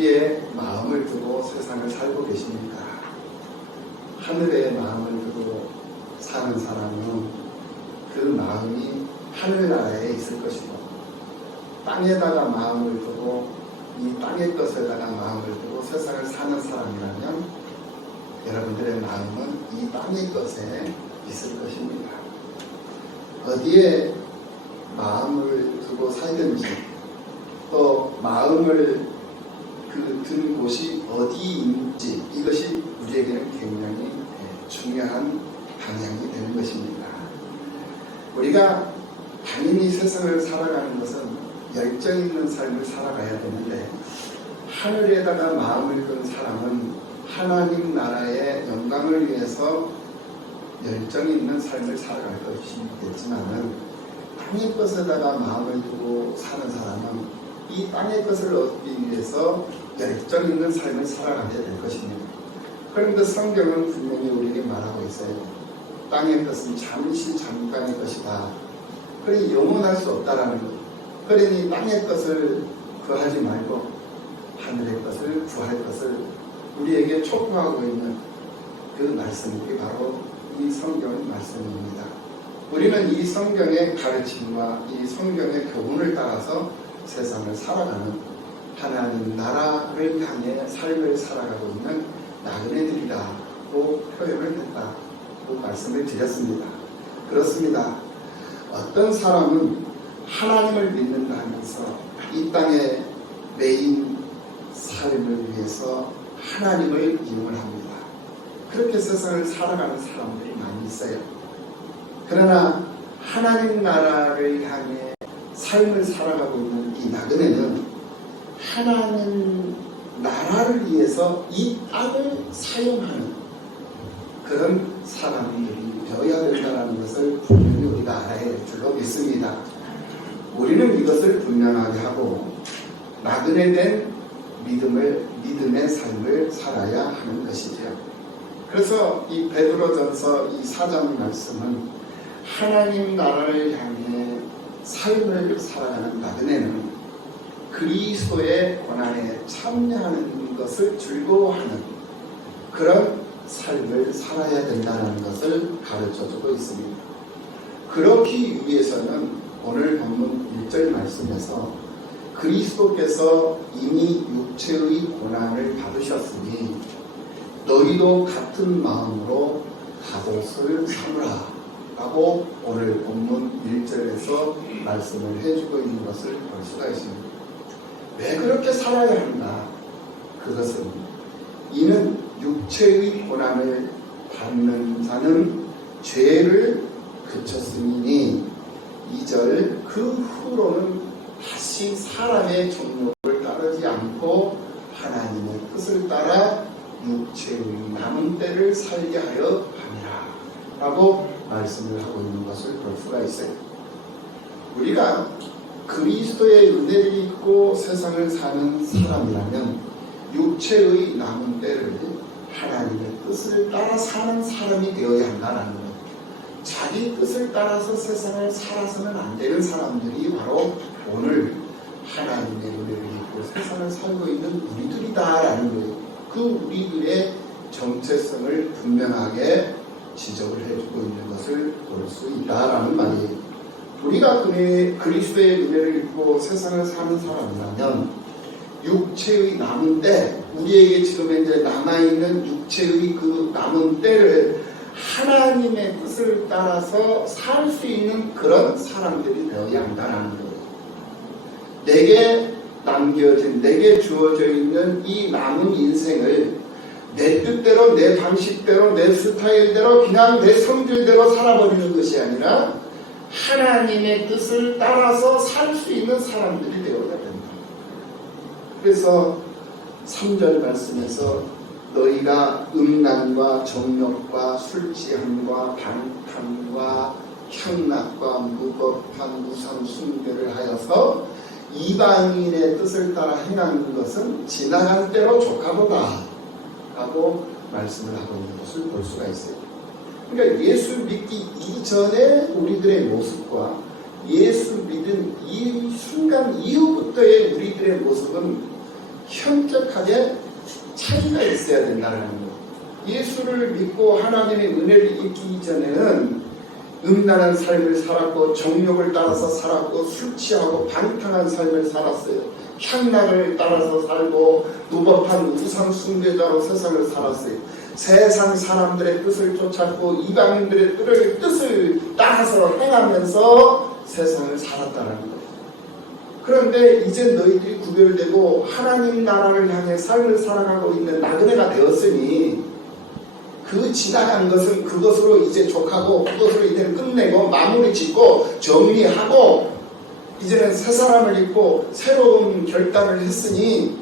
어디에 마음을 두고 세상을 살고 계십니까? 하늘에 마음을 두고 사는 사람은 그 마음이 하늘나라에 있을 것이고, 땅에다가 마음을 두고 이 땅의 것에다가 마음을 두고 세상을 사는 사람이라면 여러분들의 마음은 이 땅의 것에 있을 것입니다. 어디에 마음을 두고 살든지, 또 마음을 든 곳이 어디인지, 이것이 우리에게는 굉장히 중요한 방향이 되는 것입니다. 우리가 당연히 세상을 살아가는 것은 열정 있는 삶을 살아가야 되는데, 하늘에다가 마음을 둔 사람은 하나님 나라의 영광을 위해서 열정 있는 삶을 살아갈 것이겠지만은, 땅의 것에다가 마음을 두고 사는 사람은 이 땅의 것을 얻기 위해서 열정 있는 삶을 살아가야 될 것입니다. 그런데 성경은 분명히 우리에게 말하고 있어요. 땅의 것은 잠시 잠깐의 것이다. 그러니 영원할 수 없다라는 것. 그러니 땅의 것을 구하지 말고 하늘의 것을 구할 것을 우리에게 촉구하고 있는 그 말씀이 바로 이 성경 말씀입니다. 우리는 이 성경의 가르침과 이 성경의 교훈을 따라서 세상을 살아가는 하나님 나라를 향해 삶을 살아가고 있는 나그네들이라고 표현을 했다고 말씀을 드렸습니다. 그렇습니다. 어떤 사람은 하나님을 믿는다 하면서 이 땅의 메인 삶을 위해서 하나님을 이용을 합니다. 그렇게 세상을 살아가는 사람들이 많이 있어요. 그러나 하나님 나라를 향해 삶을 살아가고 있는 이 나그네는 하나님 나라를 위해서 이 땅을 사용하는 그런 사람들이 되어야 된다는 것을 분명히 우리가 알아야 될 줄로 믿습니다. 우리는 이것을 분명하게 하고 나그네된 믿음의 삶을 살아야 하는 것이죠. 그래서 이 베드로전서 이 4장 말씀은 하나님 나라를 향해 삶을 살아가는 나그네는 그리스도의 고난에 참여하는 것을 즐거워하는 그런 삶을 살아야 된다는 것을 가르쳐주고 있습니다. 그렇기 위해서는 오늘 본문 1절 말씀에서 그리스도께서 이미 육체의 고난을 받으셨으니 너희도 같은 마음으로 갑옷을 삼으라 라고 오늘 본문 1절에서 말씀을 해주고 있는 것을 볼 수가 있습니다. 왜 그렇게 살아야 하는가? 그것은 이는 육체의 고난을 받는 자는 죄를 그쳤으니 2절 그 후로는 다시 사람의 정욕을 따르지 않고 하나님의 뜻을 따라 육체의 남은 때를 살게 하여 함이라 라고 말씀을 하고 있는 것을 볼 수가 있어요. 우리가 그리스도의 은혜를 입고 세상을 사는 사람이라면 육체의 남은 때를 하나님의 뜻을 따라 사는 사람이 되어야 한다는 것. 자기 뜻을 따라서 세상을 살아서는 안 되는 사람들이 바로 오늘 하나님의 은혜를 입고 세상을 살고 있는 우리들이다라는 거예요. 그 우리들의 정체성을 분명하게 지적을 해주고 있는 것을 볼 수 있다라는 말이에요. 우리가 그리스도의 은혜를 입고 세상을 사는 사람이라면 육체의 남은 때, 우리에게 지금 현재 남아있는 육체의 그 남은 때를 하나님의 뜻을 따라서 살 수 있는 그런 사람들이 되어야 한다는 거예요. 내게 남겨진, 내게 주어져 있는 이 남은 인생을 내 뜻대로, 내 방식대로, 내 스타일대로, 그냥 내 성질대로 살아버리는 것이 아니라 하나님의 뜻을 따라서 살 수 있는 사람들이 되어야 된다. 그래서 3절 말씀에서 너희가 음란과 정욕과 술취함과 방탕과 향락과 무법한 무상 숭배를 하여서 이방인의 뜻을 따라 행하는 것은 지나간 때로 족하도다 라고 말씀을 하고 있는 것을 볼 수가 있어요. 그러니까 예수 믿기 이전의 우리들의 모습과 예수 믿은 이 순간 이후부터의 우리들의 모습은 현격하게 차이가 있어야 된다는 거예요. 예수를 믿고 하나님의 은혜를 입기 이전에는 음란한 삶을 살았고 정욕을 따라서 살았고 술 취하고 방탕한 삶을 살았어요. 향락을 따라서 살고 무법한 우상 숭배자로 세상을 살았어요. 세상 사람들의 뜻을 쫓았고 이방인들의 뜻을 따라서 행하면서 세상을 살았다는 거예요. 그런데 이제 너희들이 구별되고 하나님 나라를 향해 삶을 살아가고 있는 나그네가 되었으니 그 지나간 것은 그것으로 이제 족하고 그것으로 이제는 끝내고 마무리 짓고 정리하고 이제는 새 사람을 입고 새로운 결단을 했으니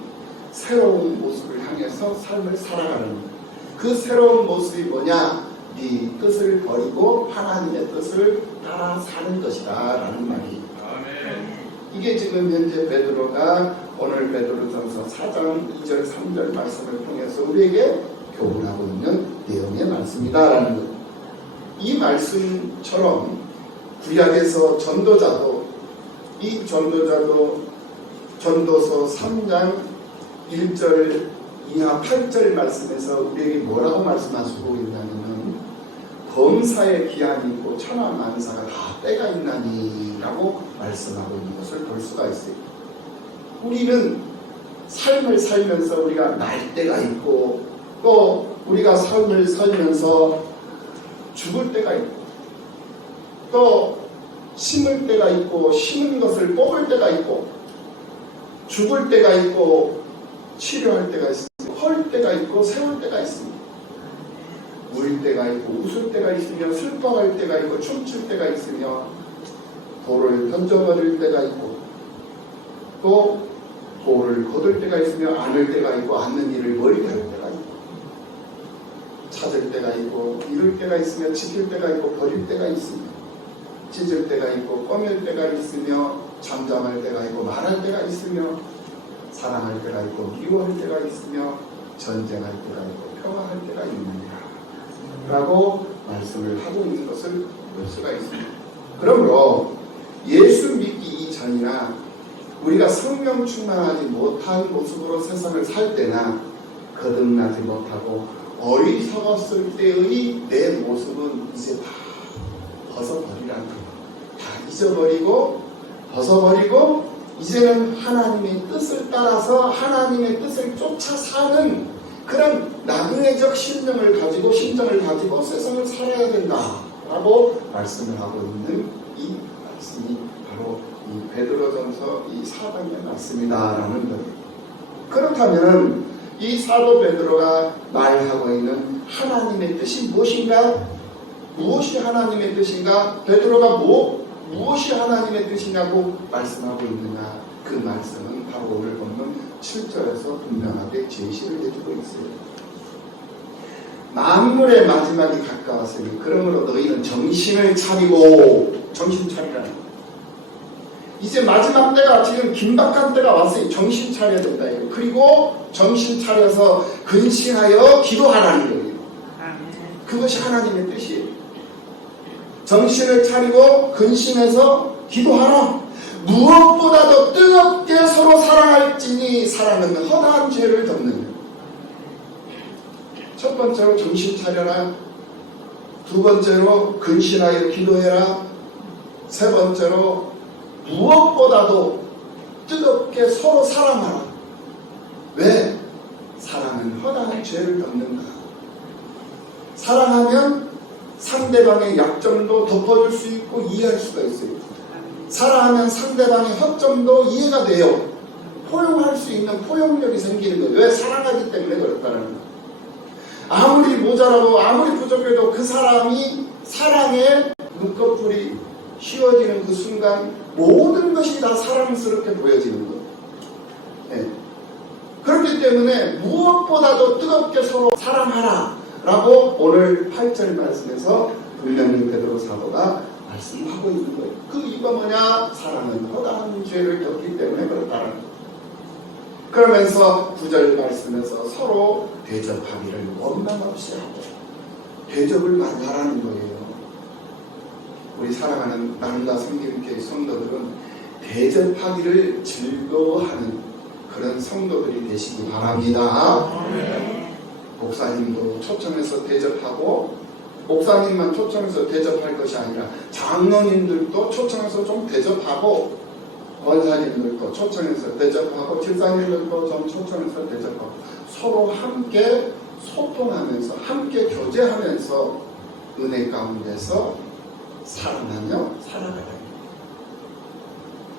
새로운 모습을 향해서 삶을 살아가는 거예요. 그 새로운 모습이 뭐냐? 네 뜻을 버리고 하나님의 뜻을 따라 사는 것이다 라는 말이에요. 이게 지금 현재 베드로가 오늘 베드로전서 4장 2절 3절 말씀을 통해서 우리에게 교훈하고 있는 내용의 말씀이다라는 것. 이 말씀처럼 구약에서 전도자도 이 전도자도 전도서 3장 1절 이하 8절 말씀에서 우리에게 뭐라고 말씀하시고 있냐면 검사의 기한이 있고 천하만사가 다 때가 있나니 라고 말씀하고 있는 것을 볼 수가 있어요. 우리는 삶을 살면서 우리가 날 때가 있고 또 우리가 삶을 살면서 죽을 때가 있고 또 심을 때가 있고 심은 것을 뽑을 때가 있고 죽을 때가 있고 치료할 때가 있습니다. 헐 때가 있고 세울 때가 있습니다. 울 때가 있고 웃을 때가 있으며 슬퍼할 때가 있고 춤출 때가 있으며 돌을 던져버릴 때가 있고 또 돌을 거둘 때가 있으며 안을 때가 있고 않는 일을 멀리 할 때가 있고 찾을 때가 있고 잃을 때가 있으며 지킬 때가 있고 버릴 때가 있으며 찢을 때가 있고 꺼낼 때가 있으며 잠잠할 때가 있고 말할 때가 있으며 사랑할 때가 있고 미워할 때가 있으며 전쟁할 때가 있고 평화할 때가 있느니라 라고 말씀을 하고 있는 것을 볼 수가 있습니다. 그러므로 예수 믿기 이전이나 우리가 성령 충만하지 못한 모습으로 세상을 살 때나 거듭나지 못하고 어리석었을 때의 내 모습은 이제 다 벗어버리라는 거예요. 다 잊어버리고 벗어버리고 이제는 하나님의 뜻을 따라서 하나님의 뜻을 쫓아 사는 그런 나그네적 심정을 가지고 세상을 살아야 된다라고 말씀을 하고 있는 이 말씀이 바로 이 베드로전서 이 4장의 말씀이다라는 거예요. 그렇다면 이 사도 베드로가 말하고 있는 하나님의 뜻이 무엇인가? 무엇이 하나님의 뜻인가? 베드로가 무엇이 하나님의 뜻이냐고 말씀하고 있느냐? 그 말씀은 바로 오늘 본문 7절에서 분명하게 제시를 해주고 있어요. 만물의 마지막이 가까웠으니 그러므로 너희는 정신을 차리고 정신 차리라는 거예요. 이제 마지막 때가 지금 긴박한 때가 왔으니 정신 차려야 된다. 그리고 정신 차려서 근신하여 기도하라는 거예요. 그것이 하나님의 뜻이에요. 정신을 차리고 근신해서 기도하라. 무엇보다도 뜨겁게 서로 사랑할지니 사랑은 허다한 죄를 덮는. 첫 번째로 정신 차려라. 두 번째로 근신하여 기도해라. 세 번째로 무엇보다도 뜨겁게 서로 사랑하라. 왜? 사랑은 허다한 죄를 덮는다. 사랑하면 상대방의 약점도 덮어줄 수 있고 이해할 수가 있어요. 사랑하면 상대방의 허점도 이해가 돼요. 포용할 수 있는 포용력이 생기는 거예요. 왜? 사랑하기 때문에 그렇다는 거예요. 아무리 모자라고 아무리 부족해도 그 사람이 사랑에 눈꺼풀이 휘어지는 그 순간 모든 것이 다 사랑스럽게 보여지는 거예요. 네. 그렇기 때문에 무엇보다도 뜨겁게 서로 사랑하라 라고 오늘 8절 말씀에서 분명히 베드로 사도가 말씀하고 있는 거예요. 그 이유가 뭐냐? 사랑은 허다한 죄를 덮기 때문에 그렇다는 거예요. 그러면서 9절 말씀에서 서로 대접하기를 원망 없이 하고 대접을 많이 하라는 거예요. 우리 사랑하는 남자 성경교회 성도들은 대접하기를 즐거워하는 그런 성도들이 되시기 바랍니다. 목사님도 초청해서 대접하고, 목사님만 초청해서 대접할 것이 아니라 장로님들도 초청해서 좀 대접하고, 권사님들도 초청해서 대접하고, 집사님들도 좀 초청해서 대접하고, 서로 함께 소통하면서 함께 교제하면서 은혜 가운데서 사랑하며 살아가야 합니다.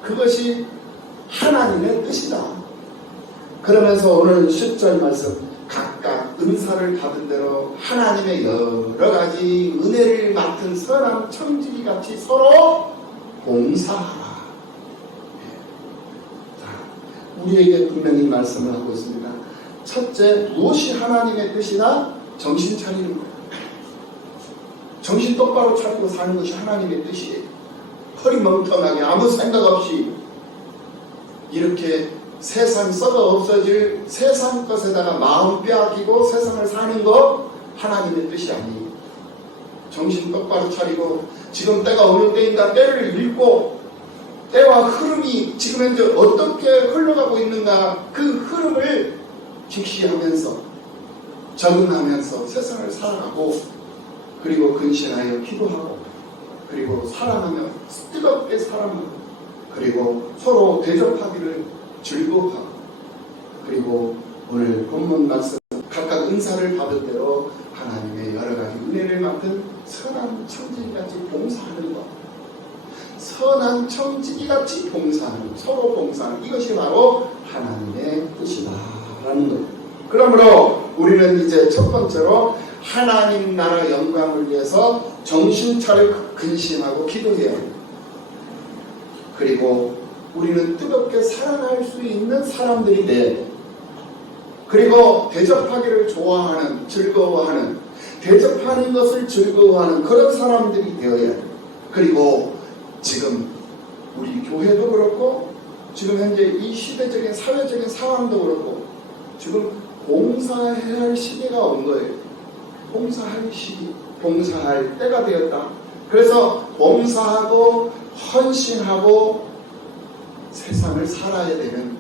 그것이 하나님의 뜻이다. 그러면서 오늘 10절 말씀, 각각 은사를 받은 대로 하나님의 여러 가지 은혜를 맡은 선한 청지기 같이 서로 봉사하라. 자, 우리에게 분명히 말씀을 하고 있습니다. 첫째, 무엇이 하나님의 뜻이나 정신 차리는 거예요. 정신 똑바로 차리고 사는 것이 하나님의 뜻이에요. 허리 멍텅하게 아무 생각 없이 이렇게 세상 썩어 없어질 세상 것에다가 마음 빼앗기고 세상을 사는 거 하나님의 뜻이 아니에요. 정신 똑바로 차리고 지금 때가 어느 때인가 때를 읽고 때와 흐름이 지금 현재 어떻게 흘러가고 있는가 그 흐름을 직시하면서 적응하면서 세상을 살아가고, 그리고 근신하여 기도하고, 그리고 사랑하며 뜨겁게 사랑하고, 그리고 서로 대접하기를 즐거워하고, 그리고 오늘 본문 말씀 각각 은사를 받은 대로 하나님의 여러 가지 은혜를 맡은 선한 청지기같이 봉사하는 것, 선한 청지기같이 봉사하는, 서로 봉사하는, 이것이 바로 하나님의 뜻이다라는 것. 그러므로 우리는 이제 첫 번째로 하나님 나라 영광을 위해서 정신 차려 근심하고 기도해야 합니다. 그리고 우리는 뜨겁게 사랑할 수 있는 사람들이 돼야 돼요. 그리고 대접하기를 좋아하는, 즐거워하는, 대접하는 것을 즐거워하는 그런 사람들이 되어야 돼요. 그리고 지금 우리 교회도 그렇고 지금 현재 이 시대적인 사회적인 상황도 그렇고 지금 봉사해야 할 시기가 온 거예요. 봉사할 시기, 봉사할 때가 되었다. 그래서 봉사하고 헌신하고 세상을 살아야 되는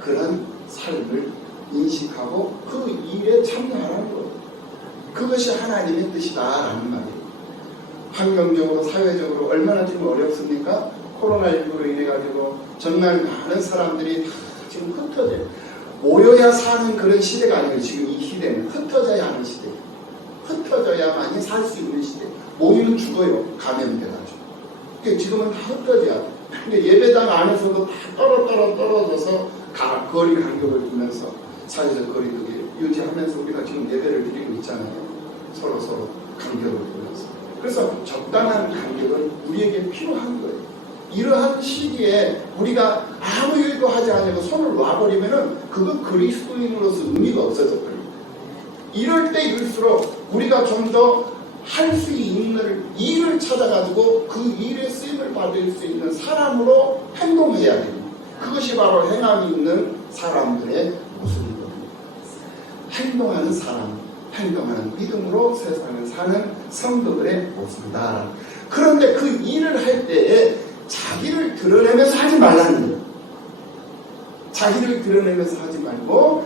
그런 삶을 인식하고 그 일에 참여하라는 거예요. 그것이 하나님의 뜻이다라는 말이에요. 환경적으로 사회적으로 얼마나 지금 어렵습니까? 코로나19로 인해가지고 정말 많은 사람들이 다 지금 흩어져요. 모여야 사는 그런 시대가 아니에요. 지금 이 시대는 흩어져야 하는 시대예요. 흩어져야만이 살 수 있는 시대. 모이면 죽어요. 감염돼가지고. 그러니까 지금은 다 흩어져야 돼. 근데 예배당 안에서도 다 떨어져서 거리 간격을 두면서 사회적 거리두기 유지하면서 우리가 지금 예배를 드리고 있잖아요. 서로 간격을 두면서. 그래서 적당한 간격은 우리에게 필요한 거예요. 이러한 시기에 우리가 아무 일도 하지 않고 손을 놔버리면은 그건 그리스도인으로서 의미가 없어져 버립니다. 이럴 때일수록 우리가 좀 더 할 수 있는 일을 찾아가지고 그 일에 쓰임을 받을 수 있는 사람으로 행동해야 됩니다. 그것이 바로 행함이 있는 사람들의 모습이거든요. 행동하는 사람, 행동하는 믿음으로 세상을 사는 성도들의 모습이다. 그런데 그 일을 할 때에 자기를 드러내면서 하지 말라는 거예요. 자기를 드러내면서 하지 말고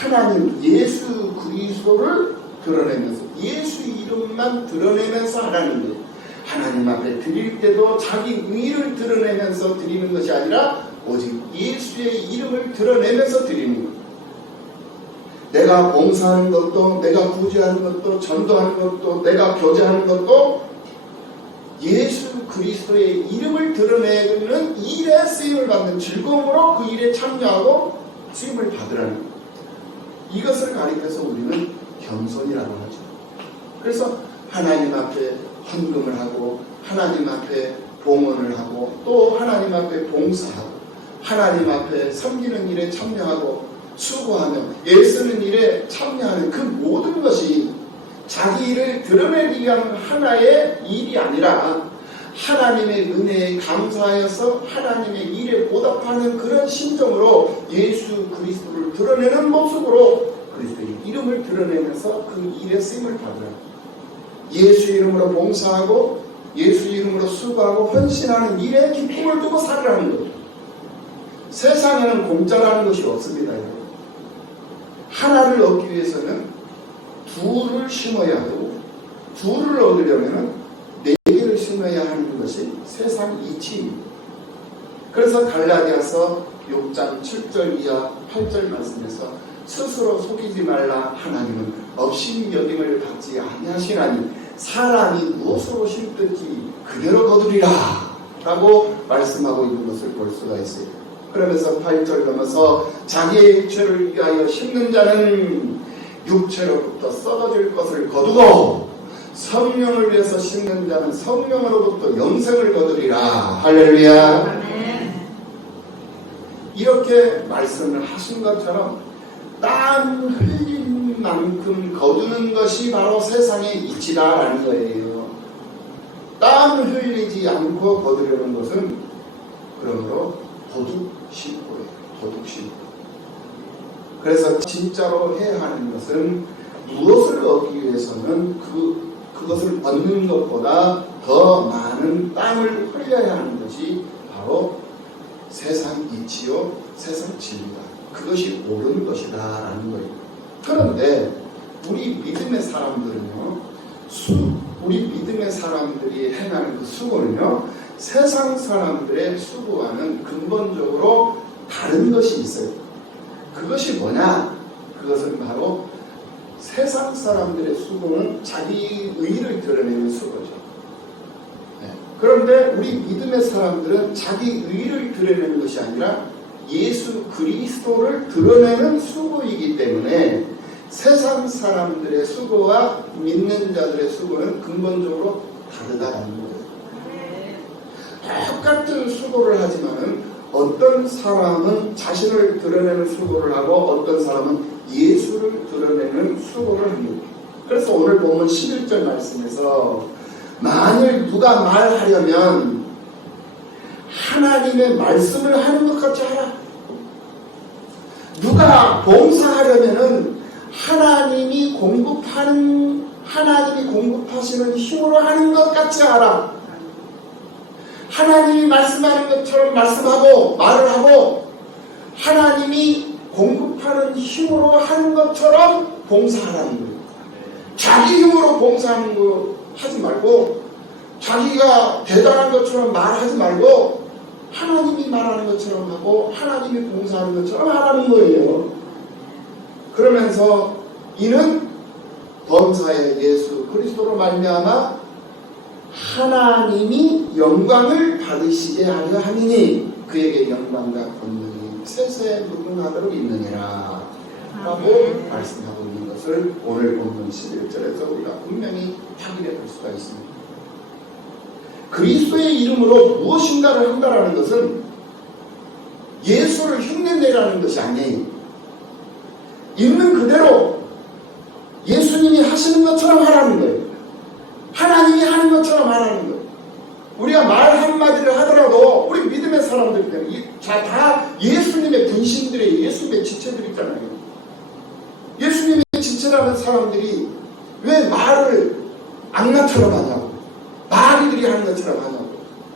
하나님 예수 그리스도를 드러내면서 예수 이름만 드러내면서 하라는 거예요. 하나님 앞에 드릴 때도 자기 의를 드러내면서 드리는 것이 아니라 오직 예수의 이름을 드러내면서 드리는 거예요. 내가 봉사하는 것도, 내가 구제하는 것도, 전도하는 것도, 내가 교제하는 것도 예수 그리스도의 이름을 드러내는 일에 쓰임을 받는 즐거움으로 그 일에 참여하고 쓰임을 받으라는 거예요. 이것을 가리켜서 우리는 겸손이라고 하죠. 그래서 하나님 앞에 헌금을 하고 하나님 앞에 봉헌을 하고 또 하나님 앞에 봉사하고 하나님 앞에 섬기는 일에 참여하고 수고하며 애쓰는 일에 참여하는 그 모든 것이 자기 일을 드러내기 위한 하나의 일이 아니라 하나님의 은혜에 감사하여서 하나님의 일에 보답하는 그런 심정으로 예수 그리스도를 드러내는 모습으로 그리스도의 이름을 드러내면서 그 일에 쓰임을 받으라. 예수 이름으로 봉사하고 예수 이름으로 수고하고 헌신하는 일에 기쁨을 두고 살으라는 거예요. 세상 세상에는 공짜라는 것이 없습니다. 하나를 얻기 위해서는 둘을 심어야 하고, 둘을 얻으려면 네 개를 심어야 하는 것이 세상 이치입니다. 그래서 갈라디아서 6장 7절 이하 8절 말씀에서 스스로 속이지 말라. 하나님은 업신 여김을 받지 아니하시나니 사람이 무엇으로 심든지 그대로 거두리라 라고 말씀하고 있는 것을 볼 수가 있어요. 그러면서 8절 넘어서 자기의 육체를 위하여 심는 자는 육체로부터 썩어질 것을 거두고 성령을 위해서 심는 자는 성령으로부터 영생을 거두리라. 할렐루야. 이렇게 말씀을 하신 것처럼 땀 흘린 만큼 거두는 것이 바로 세상의 이치다라는 거예요. 땀 흘리지 않고 거두려는 것은 그러므로 도둑심보예요. 도둑심보. 그래서 진짜로 해야 하는 것은 무엇을 얻기 위해서는 그것을 얻는 것보다 더 많은 땀을 흘려야 하는 것이 바로 세상 이치요, 세상 진리다. 그것이 옳은 것이다 라는 거예요. 그런데 우리 믿음의 사람들은요, 우리 믿음의 사람들이 행하는 그 수고는요, 세상 사람들의 수고와는 근본적으로 다른 것이 있어요. 그것이 뭐냐? 그것은 바로 세상 사람들의 수고는 자기 의를 드러내는 수고죠. 그런데 우리 믿음의 사람들은 자기 의를 드러내는 것이 아니라 예수 그리스도를 드러내는 수고이기 때문에 세상 사람들의 수고와 믿는 자들의 수고는 근본적으로 다르다는 거예요. 똑같은 수고를 하지만은 어떤 사람은 자신을 드러내는 수고를 하고 어떤 사람은 예수를 드러내는 수고를 합니다. 그래서 오늘 보면 11절 말씀에서 만일 누가 말하려면 하나님의 말씀을 하는 것 같이 하라. 누가 봉사하려면은 하나님이 공급하시는 힘으로 하는 것 같이 하라. 하나님이 말씀하는 것처럼 말씀하고 말을 하고 하나님이 공급하는 힘으로 하는 것처럼 봉사하라는 거예요. 자기 힘으로 봉사하는 거 하지 말고 자기가 대단한 것처럼 말하지 말고 하나님이 말하는 것처럼 하고 하나님이 봉사하는 것처럼 하라는 거예요. 그러면서 이는 범사의 예수 그리스도로 말미암아 하나님이 영광을 받으시게 하려 함이니 그에게 영광과 권능이 세세 무궁하도록 있느니라 라고 말씀하고 있는 것을 오늘 본문 11절에서 우리가 분명히 확인해 볼 수가 있습니다. 그리스도의 이름으로 무엇인가를 한다라는 것은 예수를 흉내내라는 것이 아니에요. 있는 그대로 예수님이 하시는 것처럼 하라는 거예요. 하나님이 하는 것처럼 하라는 거예요. 우리가 말 한마디를 하더라도 우리 믿음의 사람들 다 예수님의 분신들이에요. 예수님의 지체들이잖아요. 예수님의 지체라는 사람들이 왜 말을 악마처럼 하냐고, 마귀들이 하는 것처럼 하냐고,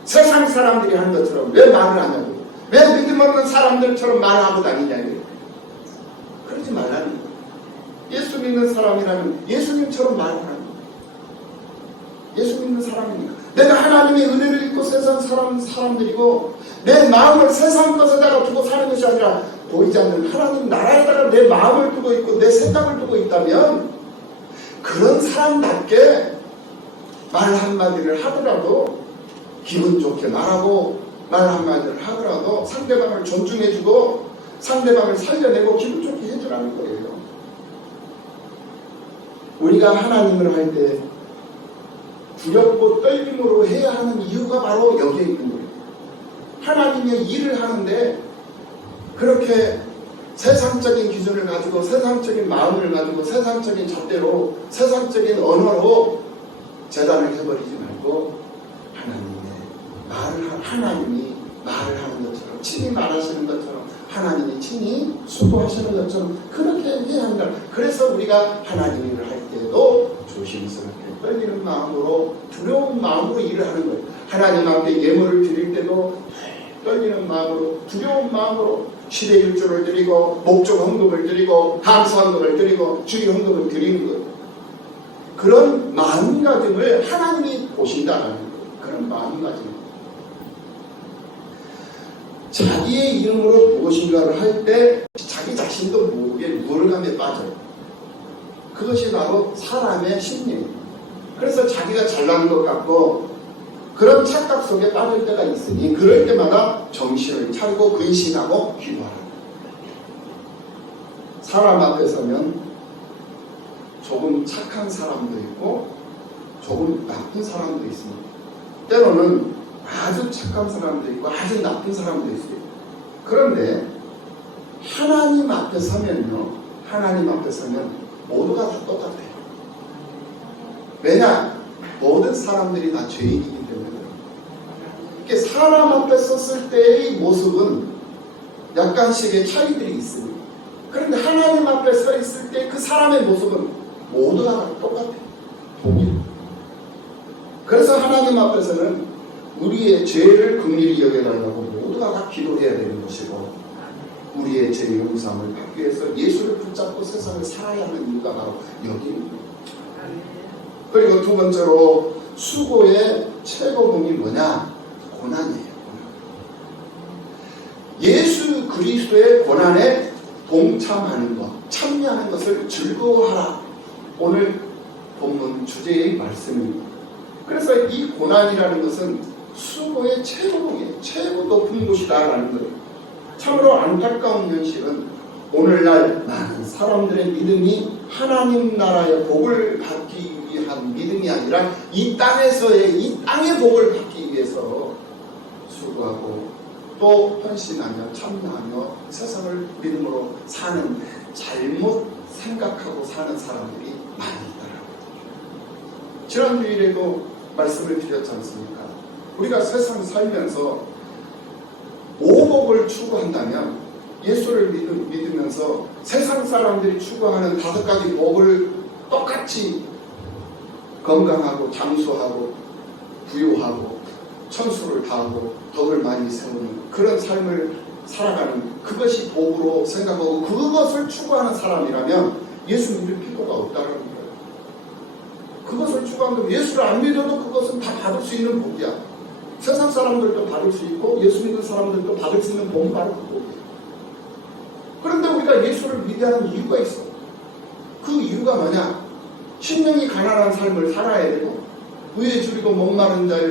세상 사람들이 하는 것처럼 왜 말을 하냐고, 왜 믿음 없는 사람들처럼 말하고 다니냐고. 그러지 말라는 거예요. 예수 믿는 사람이라면 예수님처럼 말을 하는 거예요. 예수 믿는 사람이니까 내가 하나님의 은혜를 입고 세상 사람들이고 내 마음을 세상 것에다가 두고 사는 것이 아니라 보이지 않는 하나님 나라에다가 내 마음을 두고 있고 내 생각을 두고 있다면 그런 사람답게 말 한마디를 하더라도 기분 좋게 말하고 말 한마디를 하더라도 상대방을 존중해주고 상대방을 살려내고 기분 좋게 해주라는 거예요. 우리가 하나님을 할 때 두렵고 떨림으로 해야 하는 이유가 바로 여기에 있는 거예요. 하나님의 일을 하는데 그렇게 세상적인 기준을 가지고 세상적인 마음을 가지고 세상적인 잣대로 세상적인 언어로 재단을 해버리지 말고 하나님이 말을 하는 것처럼 친히 말하시는 것처럼 하나님이 친히 수고하시는 것처럼 그렇게 해야 한다. 그래서 우리가 하나님 일을 할 때도 조심스럽게 떨리는 마음으로 두려운 마음으로 일을 하는 거예요. 하나님 앞에 예물을 드릴 때도 떨리는 마음으로 두려운 마음으로 시대 일조를 드리고 목적 헌금을 드리고 감사 헌금을 드리고 주의 헌금을 드리는 것, 그런 마음가짐을 하나님이 보신다는 거예요. 그런 마음가짐. 자기의 이름으로 무엇인가를 할 때 자기 자신도 모르게 무력감에 빠져요. 그것이 바로 사람의 심리예요. 그래서 자기가 잘난 것 같고 그런 착각 속에 빠질 때가 있으니 그럴 때마다 정신을 차리고 근신하고 기도하라. 사람 앞에 서면 조금 착한 사람도 있고 조금 나쁜 사람도 있습니다. 때로는 아주 착한 사람도 있고 아주 나쁜 사람도 있어요. 그런데 하나님 앞에 서면요, 하나님 앞에 서면 모두가 다 똑같아요. 왜냐? 모든 사람들이 다 죄인이기 때문에. 이렇게 사람 앞에 섰을 때의 모습은 약간씩의 차이들이 있습니다. 그런데 하나님 앞에 서 있을 때 그 사람의 모습은 모두가 다 똑같아요. 동일. 그래서 하나님 앞에서는 우리의 죄를 긍휼히 여겨달라고 모두가 다 기도해야 되는 것이고, 우리의 죄 용서함을 받기 위해서 예수를 붙잡고 세상을 살아야 하는 이유가 바로 여기입니다. 그리고 두 번째로 수고의 최고봉이 뭐냐? 고난이에요. 예수 그리스도의 고난에 동참하는 것, 참여하는 것을 즐거워하라. 오늘 본문 주제의 말씀입니다. 그래서 이 고난이라는 것은 수고의 최고봉이에요. 최고 높은 곳이다라는 거예요. 참으로 안타까운 현실은 오늘날 많은 사람들의 믿음이 하나님 나라의 복을 받기 위한 믿음이 아니라 이 땅에서의 이 땅의 복을 받기 위해서 수고하고 또 헌신하며 참여하며 세상을 믿음으로 사는, 잘못 생각하고 사는 사람들이 많이 있다라고 거죠. 지난 주일에도 말씀을 드렸지 않습니까? 우리가 세상 살면서 오복을 추구한다면, 예수를 믿으면서 세상 사람들이 추구하는 5가지 복을 똑같이 건강하고 장수하고 부유하고 천수를 다하고 덕을 많이 세우는 그런 삶을 살아가는, 그것이 복으로 생각하고 그것을 추구하는 사람이라면 예수 믿을 필요가 없다는 거예요. 그것을 추구한다면 예수를 안 믿어도 그것은 다 받을 수 있는 복이야. 세상 사람들도 받을 수 있고 예수 믿는 사람들도 받을 수 있는 복은 바로 그 복이에요. 그런데 우리가 예수를 믿어야 하는 이유가 있어. 그 이유가 뭐냐? 심령이 가난한 삶을 살아야 되고, 의에 줄이고 목마른 자의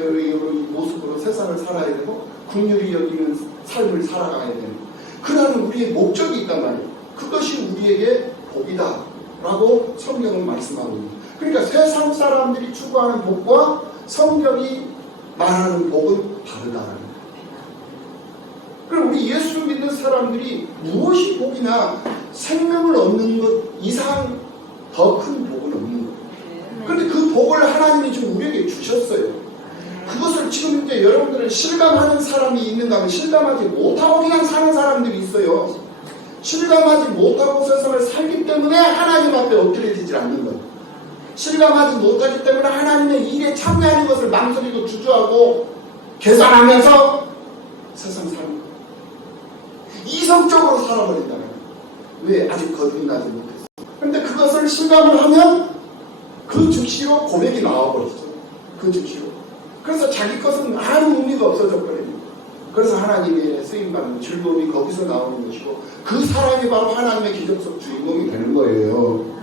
모습으로 세상을 살아야 되고, 긍휼히 여기는 삶을 살아가야 되는, 그러한 우리의 목적이 있단 말이에요. 그것이 우리에게 복이다 라고 성경은 말씀하고 있습니다. 그러니까 세상 사람들이 추구하는 복과 성경이 말하는 복은 다르다는 거예요. 그럼 우리 예수 믿는 사람들이 무엇이 복이나 생명을 얻는 것 이상 더 큰 복은 없는 거예요. 그런데 그 복을 하나님이 지금 우리에게 주셨어요. 그것을 지금 이제 여러분들은 실감하는 사람이 있는가 하면 실감하지 못하고 그냥 사는 사람들이 있어요. 실감하지 못하고 세상을 살기 때문에 하나님 앞에 엎드려지지 않는 거예요. 실감하지 못하기 때문에 하나님의 일에 참여하는 것을 망설이고 주저하고 계산하면서 세상 사는 거예요. 이성적으로 살아버린다는 거예요. 왜? 아직 거듭나지 못했어. 그런데 그것을 실감을 하면 그 즉시로 고백이 나와버리죠. 그 즉시로. 그래서 자기 것은 아무 의미가 없어져 버립니다. 그래서 하나님의 쓰임받는 즐거움이 거기서 나오는 것이고, 그 사람이 바로 하나님의 기적적 주인공이 되는 거예요.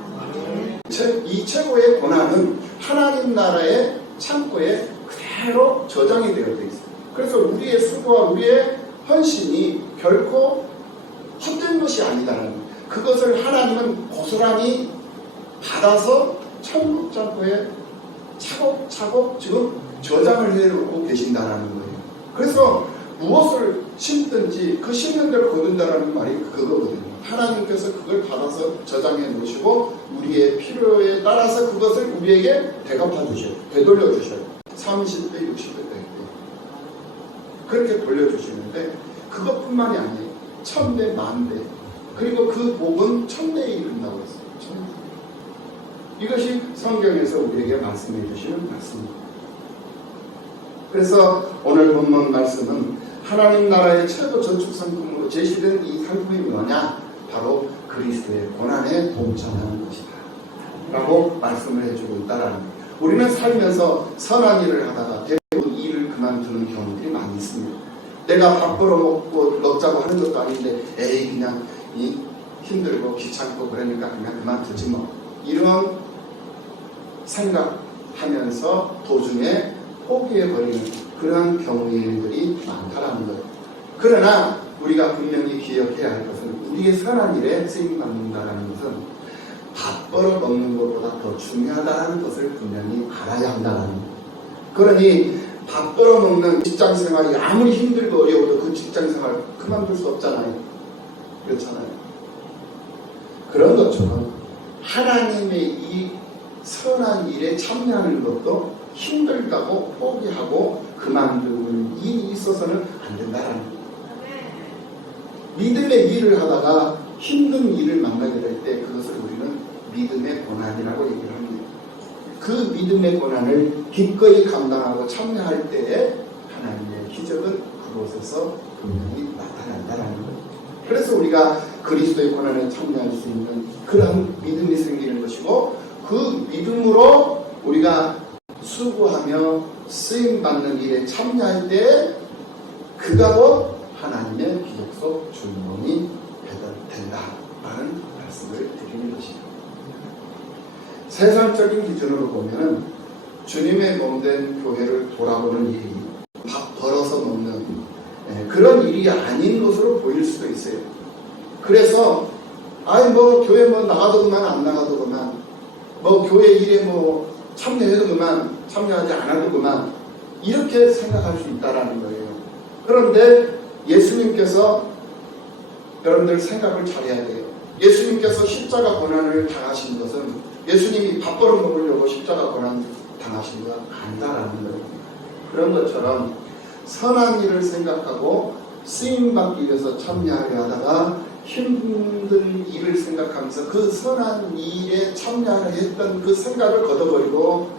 이 최고의 고난은 하나님 나라의 창고에 그대로 저장이 되어 있어요. 그래서 우리의 수고와 우리의 헌신이 결코 헛된 것이 아니다라는 거예요. 그것을 하나님은 고스란히 받아서 천국 창고에 차곡차곡 지금 저장을 해놓고 계신다라는 거예요. 그래서 무엇을 심든지 그 심는 대로 거둔다라는 말이 그거거든요. 하나님께서 그걸 받아서 저장해 놓으시고 우리의 필요에 따라서 그것을 우리에게 대갚아 주셔요. 되돌려 주셔요. 30배, 60배 때 그렇게 돌려주시는데, 그것뿐만이 아니에요. 1000배, 10,000배. 그리고 그 복은 1000배에 이른다고 했어요. 1000배. 이것이 성경에서 우리에게 말씀해 주시는 말씀입니다. 그래서 오늘 본문 말씀은 하나님 나라의 최고 저축 상품으로 제시된 이 상품이 뭐냐? 바로 그리스도의 고난에 동참하는 것이다 라고 말씀을 해주고 있다라는 거예요. 우리는 살면서 선한 일을 하다가 대부분 일을 그만두는 경우들이 많이 있습니다. 내가 밥 벌어먹고 먹자고 하는 것도 아닌데 에이 그냥 힘들고 귀찮고 그러니까 그냥 그만두지 뭐, 이런 생각하면서 도중에 포기해버리는 그러한 경우의 일들이 많다라는 거예요. 그러나 우리가 분명히 기억해야 할 것은 우리의 선한 일에 쓰임받는다는 것은 밥 벌어 먹는 것보다 더 중요하다는 것을 분명히 알아야 한다는 거예요. 그러니 밥 벌어 먹는 직장 생활이 아무리 힘들고 어려워도 그 직장 생활 그만둘 수 없잖아요. 그렇잖아요. 그런 것처럼 하나님의 이 선한 일에 참여하는 것도 힘들다고 포기하고 그만두는 일이 있어서는 안 된다는 거예요. 믿음의 일을 하다가 힘든 일을 만나게 될 때 그것을 우리는 믿음의 고난이라고 얘기를 합니다. 그 믿음의 고난을 기꺼이 감당하고 참여할 때에 하나님의 기적은 그곳에서 분명히 나타난다는 거예요. 그래서 우리가 그리스도의 고난에 참여할 수 있는 그런 믿음이 생기는 것이고, 그 믿음으로 우리가 수고하며 쓰임받는 일에 참여할 때 그가 곧 하나님의 기적속 주인공이 된다라는 말씀을 드리는 것입니다. 세상적인 기준으로 보면 주님의 몸된 교회를 돌아보는 일이 밥 벌어서 먹는 그런 일이 아닌 것으로 보일 수도 있어요. 그래서 교회 나가도 그만 안 나가도 그만, 교회 일에 참여해도 그만, 참여하지 않아도 그만, 이렇게 생각할 수 있다라는 거예요. 그런데 예수님께서 여러분들 생각을 잘해야 돼요. 예수님께서 십자가 고난을 당하신 것은 예수님이 밥 벌어 먹으려고 십자가 고난 당하신 거 아니다라는 거예요. 그런 것처럼 선한 일을 생각하고 쓰임받기 위해서 참여하려 하다가 힘든 일을 생각하면서 그 선한 일에 참여하려 했던 그 생각을 걷어버리고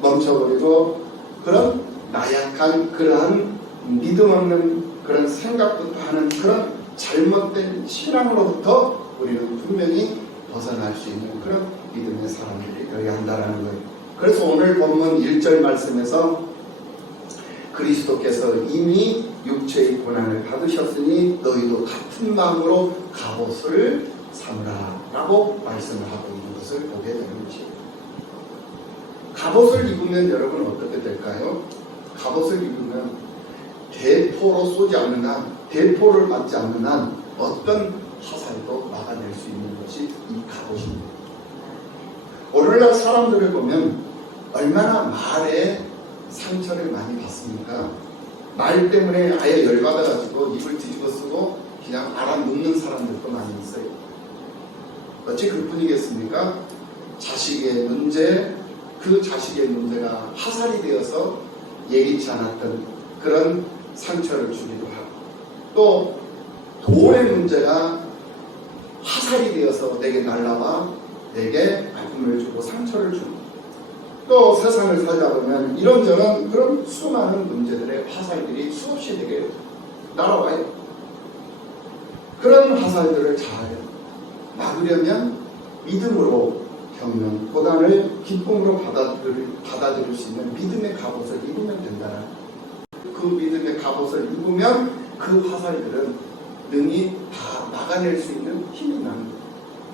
멈춰버리고 그런 나약한 그러한 믿음 없는 그런 생각부터 하는 그런 잘못된 신앙으로부터 우리는 분명히 벗어날 수 있는 그런 믿음의 사람들이 되어야 한다는 거예요. 그래서 오늘 본문 1절 말씀에서 그리스도께서 이미 육체의 고난을 받으셨으니 너희도 같은 마음으로 갑옷을 삼으라 라고 말씀을 하고 있는 것을 보게 되는 것이에요. 갑옷을 입으면 여러분 어떻게 될까요? 갑옷을 입으면 대포로 쏘지 않는 한, 대포를 맞지 않는 한 어떤 화살도 막아낼 수 있는 것이 이 갑옷입니다. 오늘날 사람들을 보면 얼마나 말에 상처를 많이 받습니까? 말 때문에 아예 열받아가지고 입을 뒤집어 쓰고 그냥 알아눕는 사람들도 많이 있어요. 어찌 그뿐이겠습니까? 자식의 문제, 그 자식의 문제가 화살이 되어서 예기치 않았던 그런 상처를 주기도 하고, 또 돈의 문제가 화살이 되어서 내게 날라와 내게 아픔을 주고 상처를 주고, 또 세상을 살다 보면 이런저런 그런 수많은 문제들의 화살들이 수없이 내게 날아와요. 그런 화살들을 잘 막으려면 믿음으로 겪는 고난을 기쁨으로 받아들일 수 있는 믿음의 갑옷을 입으면 된다. 그 믿음의 갑옷을 입으면 그 화살들은 능히 다 막아낼 수 있는 힘이 나는 거예요.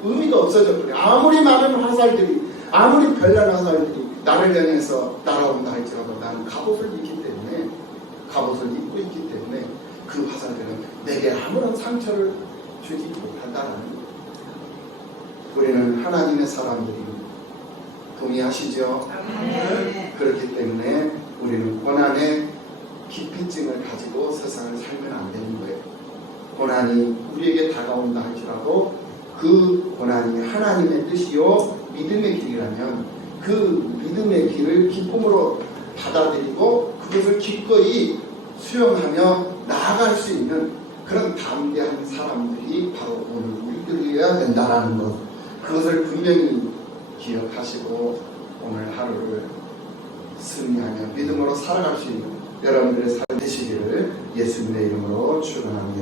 의미가 없어졌거든요. 아무리 많은 화살들이, 아무리 별난 화살들이 나를 향해서 날아온다 할지라도 나는 갑옷을 입기 때문에, 갑옷을 입고 있기 때문에 그 화살들은 내게 아무런 상처를 주지 못한다는 거예요. 우리는 하나님의 사람들이 동의하시죠? 네. 그렇기 때문에 우리는 고난의 기피증을 가지고 세상을 살면 안 되는 거예요. 고난이 우리에게 다가온다 할지라도 그 고난이 하나님의 뜻이요 믿음의 길이라면 그 믿음의 길을 기쁨으로 받아들이고 그것을 기꺼이 수용하며 나아갈 수 있는 그런 담대한 사람들이 바로 오늘 우리들이어야 된다는 것, 그것을 분명히 기억하시고 오늘 하루를 승리하며 믿음으로 살아갈 수 있는 여러분들의 삶 되시기를 예수님의 이름으로 축원합니다.